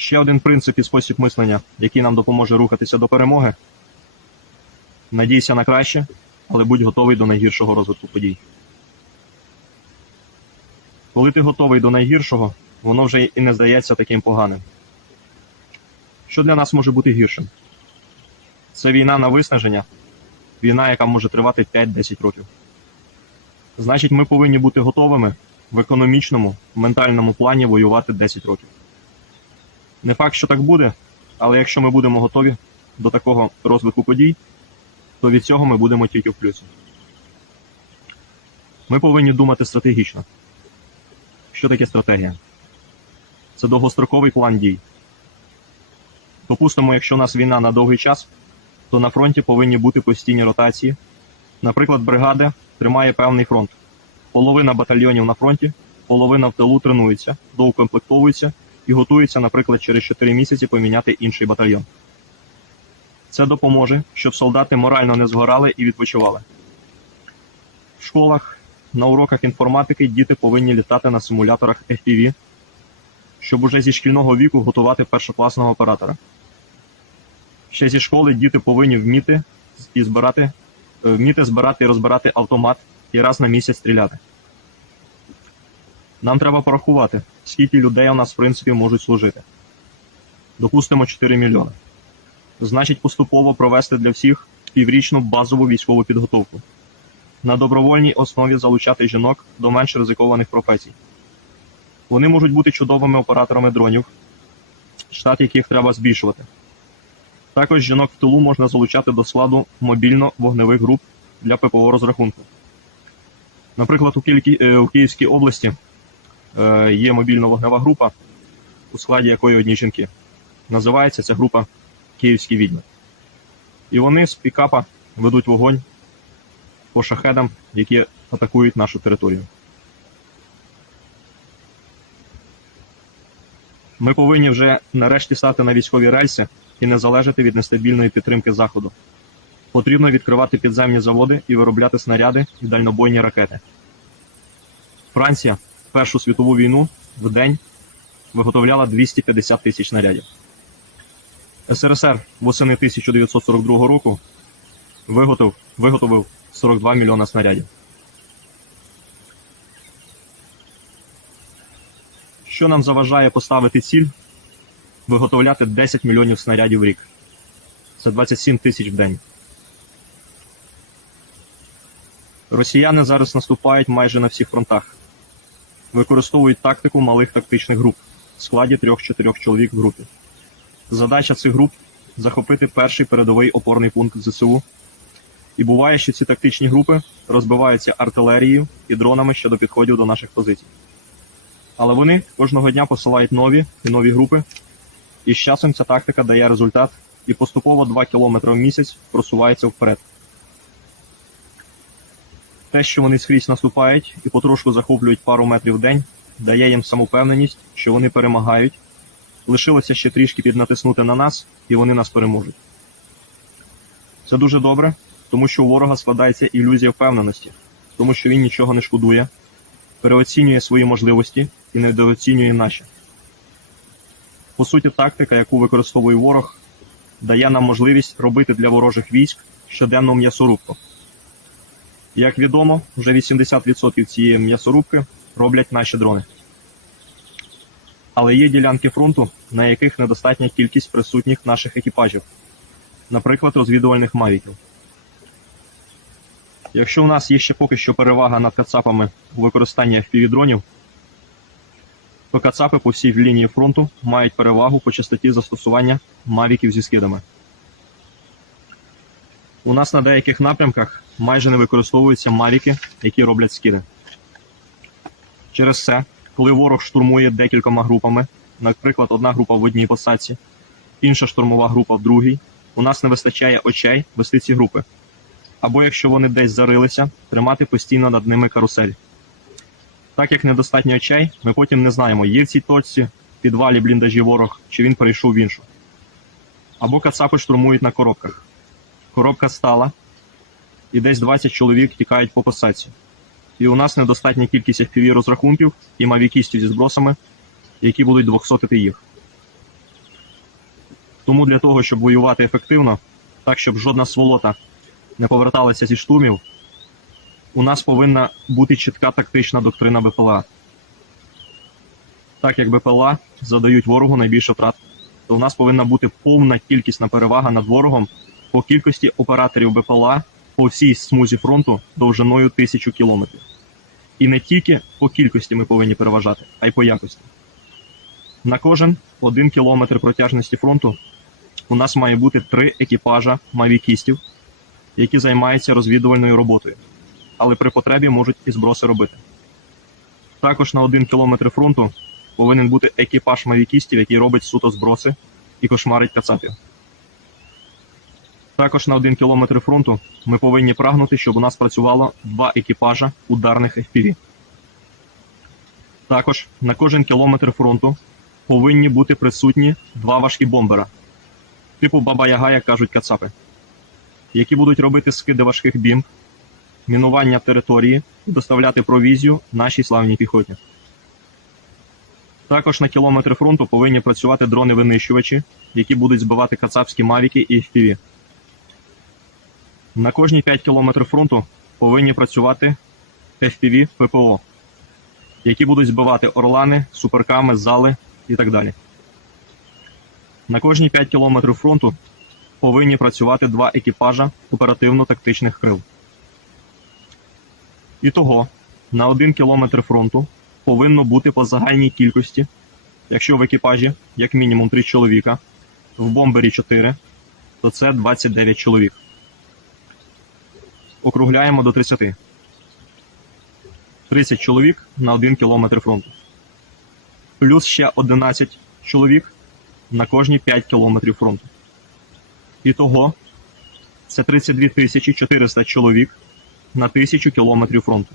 Ще один принцип і спосіб мислення, який нам допоможе рухатися до перемоги. Надійся на краще, але будь готовий до найгіршого розвитку подій. Коли ти готовий до найгіршого, воно вже і не здається таким поганим. Що для нас може бути гіршим? Це війна на виснаження, війна, яка може тривати 5-10 років. Значить, ми повинні бути готовими в економічному, ментальному плані воювати 10 років. Не факт, що так буде, але якщо ми будемо готові до такого розвитку подій, то від цього ми будемо тільки в плюсі. Ми повинні думати стратегічно. Що таке стратегія? Це довгостроковий план дій. Допустимо, якщо у нас війна на довгий час, то на фронті повинні бути постійні ротації. Наприклад, бригада тримає певний фронт. Половина батальйонів на фронті, половина в тилу тренується, доукомплектовується і готується, наприклад, через 4 місяці поміняти інший батальйон. Це допоможе, щоб солдати морально не згорали і відпочивали. В школах на уроках інформатики діти повинні літати на симуляторах FPV, щоб уже зі шкільного віку готувати першокласного оператора. Ще зі школи діти повинні вміти і збирати, е, вміти збирати і розбирати автомат і раз на місяць стріляти. Нам треба порахувати, скільки людей у нас в принципі можуть служити. Допустимо 4 мільйони. Значить, поступово провести для всіх піврічну базову військову підготовку. На добровольній основі залучати жінок до менш ризикованих професій. Вони можуть бути чудовими операторами дронів, штат яких треба збільшувати. Також жінок в тилу можна залучати до складу мобільно-вогневих груп для ППО розрахунку. Наприклад, у, Кількі... е, у Київській області е, є мобільно-вогнева група, у складі якої одні жінки. Називається ця група Київські відьми. І вони з пікапа ведуть вогонь по шахедам, які атакують нашу територію. Ми повинні вже нарешті стати на військові рельси і не залежати від нестабільної підтримки Заходу. Потрібно відкривати підземні заводи і виробляти снаряди і дальнобойні ракети. Франція Першу світову війну в день виготовляла 250 тисяч снарядів. СРСР восени 1942 року виготовив, виготовив 42 мільйона снарядів. Що нам заважає поставити ціль виготовляти 10 мільйонів снарядів в рік? Це 27 тисяч в день. Росіяни зараз наступають майже на всіх фронтах. Використовують тактику малих тактичних груп в складі 3-4 чоловік в групі. Задача цих груп захопити перший передовий опорний пункт ЗСУ. І буває, що ці тактичні групи розбиваються артилерією і дронами щодо підходів до наших позицій. Але вони кожного дня посилають нові і нові групи, і з часом ця тактика дає результат і поступово 2 км в місяць просувається вперед. Те, що вони скрізь наступають і потрошку захоплюють пару метрів в день, дає їм самопевненість, що вони перемагають. Лишилося ще трішки піднатиснути на нас, і вони нас переможуть. Це дуже добре, тому що у ворога складається ілюзія впевненості, тому що він нічого не шкодує, переоцінює свої можливості і недооцінює наші. По суті, тактика, яку використовує ворог, дає нам можливість робити для ворожих військ щоденну м'ясорубку. Як відомо, вже 80% цієї м'ясорубки роблять наші дрони. Але є ділянки фронту, на яких недостатня кількість присутніх наших екіпажів, наприклад, розвідувальних мавіків. Якщо у нас є ще поки що перевага над кацапами у використанні FPV-дронів, то кацапи по всій лінії фронту мають перевагу по частоті застосування мавіків зі скидами. У нас на деяких напрямках майже не використовуються мавіки, які роблять скиди. Через це, коли ворог штурмує декількома групами, наприклад, одна група в одній посадці, інша штурмова група в другій, у нас не вистачає очей вести ці групи. Або якщо вони десь зарилися, тримати постійно над ними карусель. Так як недостатньо очей, ми потім не знаємо, є в цій точці, підвалі бліндажі ворог, чи він перейшов в іншу. Або кацапи штурмують на коробках. Коробка стала, і десь 20 чоловік тікають по посадці. І у нас недостатня кількість FPV розрахунків і мавікістів зі збросами, які будуть двохсотити їх. Тому для того, щоб воювати ефективно, так щоб жодна сволота не поверталася зі штурмів, у нас повинна бути чітка тактична доктрина БПЛА. Так як БПЛА задають ворогу найбільше втрат, то у нас повинна бути повна кількісна перевага над ворогом по кількості операторів БПЛА по всій смузі фронту довжиною тисячу кілометрів. І не тільки по кількості ми повинні переважати, а й по якості. На кожен один кілометр протяжності фронту у нас має бути три екіпажа мавікістів, які займаються розвідувальною роботою, але при потребі можуть і зброси робити. Також на один кілометр фронту повинен бути екіпаж мавікістів, який робить суто зброси і кошмарить кацапів. Також на один кілометр фронту ми повинні прагнути, щоб у нас працювало два екіпажа ударних FPV. Також на кожен кілометр фронту повинні бути присутні два важкі бомбера, типу Баба Яга, як кажуть кацапи, які будуть робити скиди важких бімб, мінування території і доставляти провізію нашій славній піхоті. Також на кілометр фронту повинні працювати дрони-винищувачі, які будуть збивати кацапські мавіки і FPV. На кожні 5 кілометрів фронту повинні працювати FPV ППО, які будуть збивати орлани, суперками, зали і так далі. На кожні 5 кілометрів фронту повинні працювати два екіпажа оперативно-тактичних крил. Ітого на 1 кілометр фронту повинно бути по загальній кількості, якщо в екіпажі як мінімум 3 чоловіка, в бомбері 4, то це 29 чоловік. Округляємо до 30. 30 чоловік на 1 кілометр фронту. Плюс ще 11 чоловік на кожні 5 кілометрів фронту. Ітого це 32 тисячі 400 чоловік на 1000 кілометрів фронту.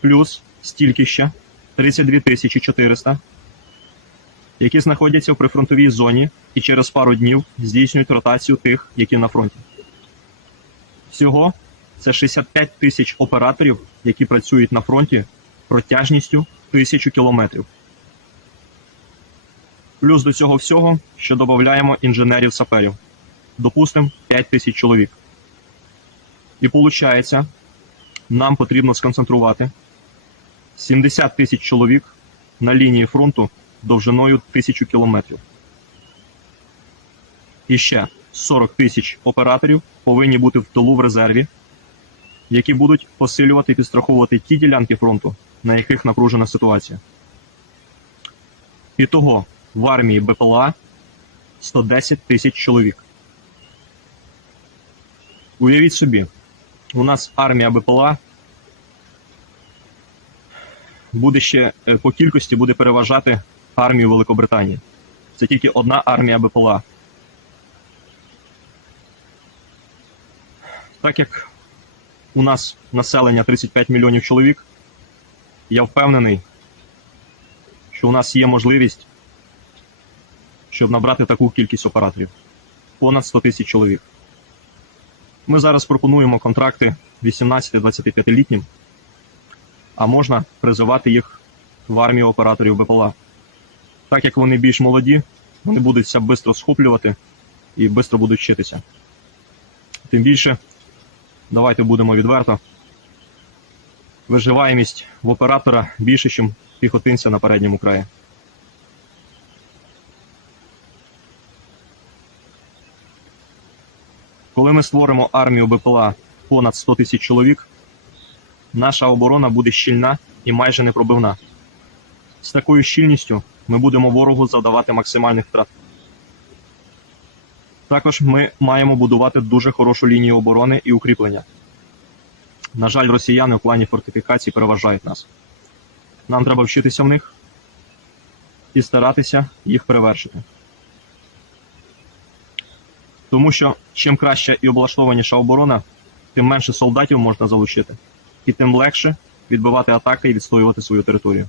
Плюс стільки ще 32 тисячі 400, які знаходяться в прифронтовій зоні і через пару днів здійснюють ротацію тих, які на фронті. Всього це 65 тисяч операторів, які працюють на фронті протяжністю тисячу кілометрів. Плюс до цього всього ще додаємо інженерів-саперів. Допустимо 5 тисяч чоловік. І виходить, нам потрібно сконцентрувати 70 тисяч чоловік на лінії фронту довжиною тисячу кілометрів. І ще 40 тисяч операторів повинні бути в тилу в резерві, які будуть посилювати і підстраховувати ті ділянки фронту, на яких напружена ситуація. Ітого в армії БПЛА 110 тисяч чоловік. Уявіть собі, у нас армія БПЛА буде ще е, по кількості буде переважати армію Великобританії. Це тільки одна армія БПЛА. Так як у нас населення 35 мільйонів чоловік, я впевнений, що у нас є можливість, щоб набрати таку кількість операторів понад 100 тисяч чоловік. Ми зараз пропонуємо контракти 18-25-літнім, а можна призивати їх в армію операторів БПЛА. Так як вони більш молоді, вони будуть все швидко схоплювати і швидко будуть вчитися. Тим більше, давайте будемо відверто. Виживаємість в оператора більше, ніж піхотинця на передньому краї. Коли ми створимо армію БПЛА понад 100 тисяч чоловік, наша оборона буде щільна і майже непробивна. З такою щільністю ми будемо ворогу завдавати максимальних втрат. Також ми маємо будувати дуже хорошу лінію оборони і укріплення. На жаль, росіяни у плані фортифікацій переважають нас. Нам треба вчитися в них і старатися їх перевершити. Тому що чим краща і облаштованіша оборона, тим менше солдатів можна залучити, і тим легше відбивати атаки і відстоювати свою територію.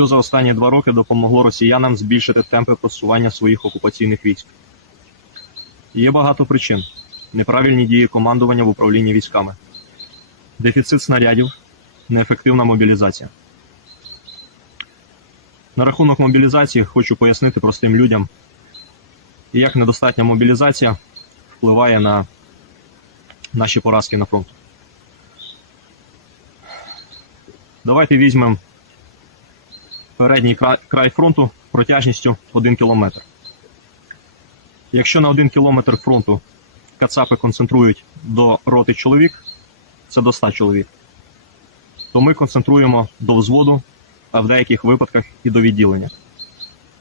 Що за останні два роки допомогло росіянам збільшити темпи просування своїх окупаційних військ? Є багато причин: неправильні дії командування в управлінні військами, дефіцит снарядів, неефективна мобілізація. На рахунок мобілізації хочу пояснити простим людям, як недостатня мобілізація впливає на наші поразки на фронті. Давайте візьмемо передній край, фронту протяжністю 1 км. Якщо на 1 км фронту кацапи концентрують до роти чоловік, це до 100 чоловік, то ми концентруємо до взводу, а в деяких випадках і до відділення.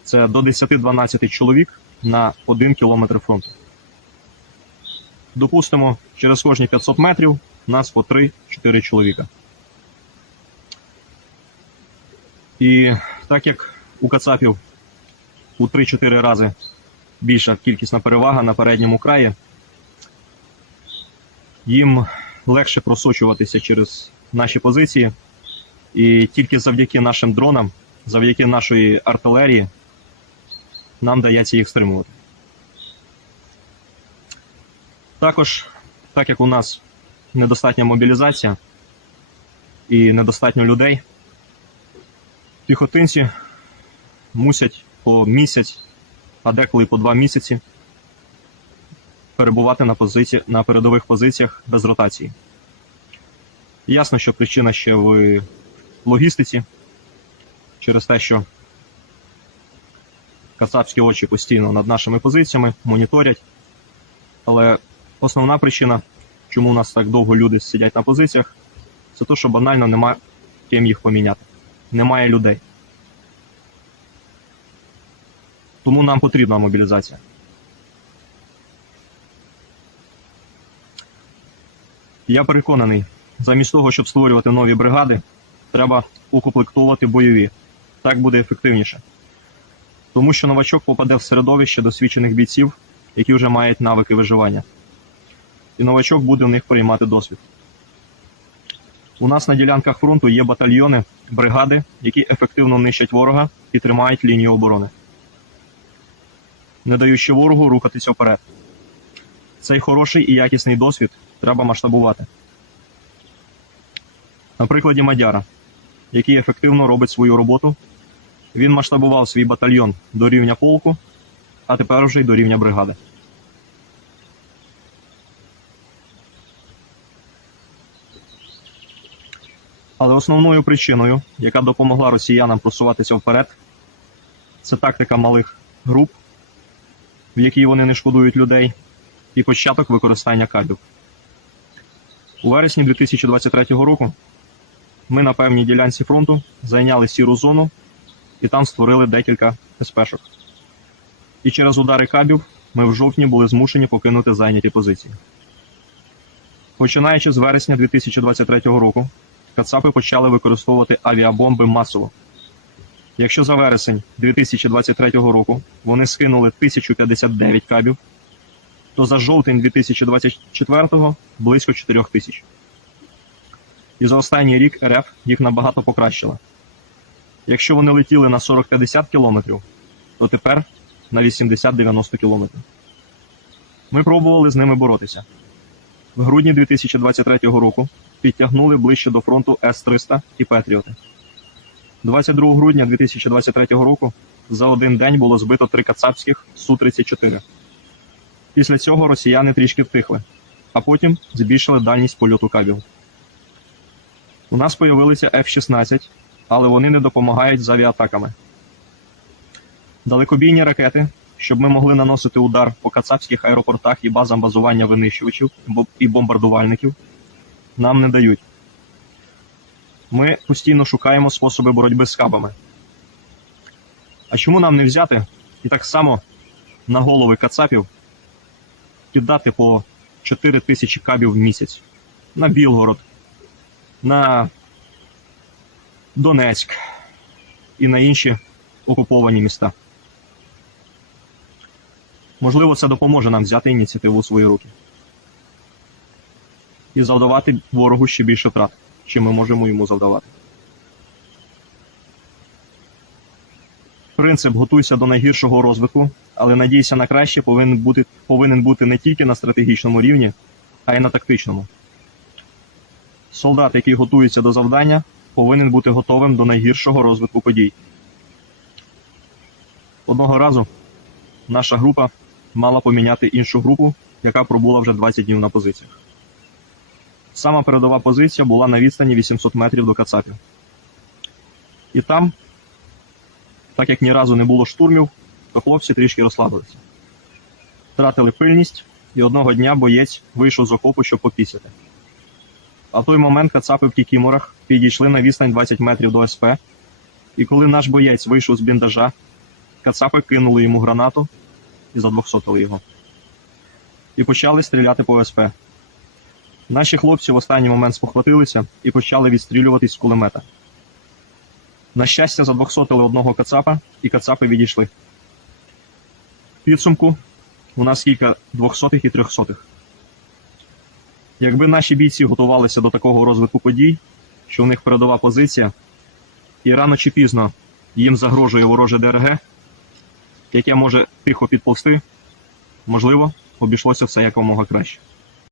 Це до 10-12 чоловік на 1 км фронту. Допустимо, через кожні 500 метрів нас по 3-4 чоловіка. І так як у Кацапів у 3-4 рази більша кількісна перевага на передньому краї, їм легше просочуватися через наші позиції. І тільки завдяки нашим дронам, завдяки нашої артилерії, нам дається їх стримувати. Також, так як у нас недостатня мобілізація і недостатньо людей, піхотинці мусять по місяць, а деколи по два місяці перебувати на, позиці... на передових позиціях без ротації. Ясно, що причина ще в логістиці, через те, що кацапські очі постійно над нашими позиціями моніторять. Але основна причина, чому у нас так довго люди сидять на позиціях, це те, що банально немає ким їх поміняти. Немає людей. Тому нам потрібна мобілізація. Я переконаний, замість того, щоб створювати нові бригади, треба укомплектовувати бойові. Так буде ефективніше. Тому що новачок попаде в середовище досвідчених бійців, які вже мають навики виживання. І новачок буде в них приймати досвід. У нас на ділянках фронту є батальйони, бригади, які ефективно нищать ворога і тримають лінію оборони, не даючи ворогу рухатися вперед. Цей хороший і якісний досвід треба масштабувати. На прикладі Мадяра, який ефективно робить свою роботу, він масштабував свій батальйон до рівня полку, а тепер вже й до рівня бригади. Але основною причиною, яка допомогла росіянам просуватися вперед, це тактика малих груп, в якій вони не шкодують людей, і початок використання кабів. У вересні 2023 року ми на певній ділянці фронту зайняли сіру зону і там створили декілька СПшок. І через удари кабів ми в жовтні були змушені покинути зайняті позиції. Починаючи з вересня 2023 року, Кацапи почали використовувати авіабомби масово. Якщо за вересень 2023 року вони скинули 1059 кабів, то за жовтень 2024 близько 4 тисяч. І за останній рік РФ їх набагато покращила. Якщо вони летіли на 40-50 кілометрів, то тепер на 80-90 кілометрів. Ми пробували з ними боротися. В грудні 2023 року підтягнули ближче до фронту С-300 і Петріоти. 22 грудня 2023 року за один день було збито три кацапських Су-34. Після цього росіяни трішки втихли, а потім збільшили дальність польоту кабів. У нас появилися F-16, але вони не допомагають з авіатаками. Далекобійні ракети, щоб ми могли наносити удар по кацапських аеропортах і базам базування винищувачів і бомбардувальників, нам не дають. Ми постійно шукаємо способи боротьби з кабами. А чому нам не взяти і так само на голови кацапів піддати по 4 тисячі кабів в місяць на Білгород, на Донецьк і на інші окуповані міста? Можливо, це допоможе нам взяти ініціативу у свої руки і завдавати ворогу ще більше втрат, чим ми можемо йому завдавати. Принцип готуйся до найгіршого розвитку, але надійся на краще повинен бути, повинен бути не тільки на стратегічному рівні, а й на тактичному. Солдат, який готується до завдання, повинен бути готовим до найгіршого розвитку подій. Одного разу наша група мала поміняти іншу групу, яка пробула вже 20 днів на позиціях. Сама передова позиція була на відстані 800 метрів до Кацапів. І там, так як ні разу не було штурмів, то хлопці трішки розслабилися. Втратили пильність, і одного дня боєць вийшов з окопу, щоб попісяти. А в той момент кацапи в кікіморах підійшли на відстань 20 метрів до СП, і коли наш боєць вийшов з біндажа, кацапи кинули йому гранату і задвохсотили його. І почали стріляти по СП. Наші хлопці в останній момент спохватилися і почали відстрілюватись з кулемета. На щастя, задвохсотили одного кацапа, і кацапи відійшли. В підсумку у нас кілька двохсотих і трьохсотих. Якби наші бійці готувалися до такого розвитку подій, що в них передова позиція, і рано чи пізно їм загрожує вороже ДРГ, яке може тихо підповсти, можливо, обійшлося все якомога краще.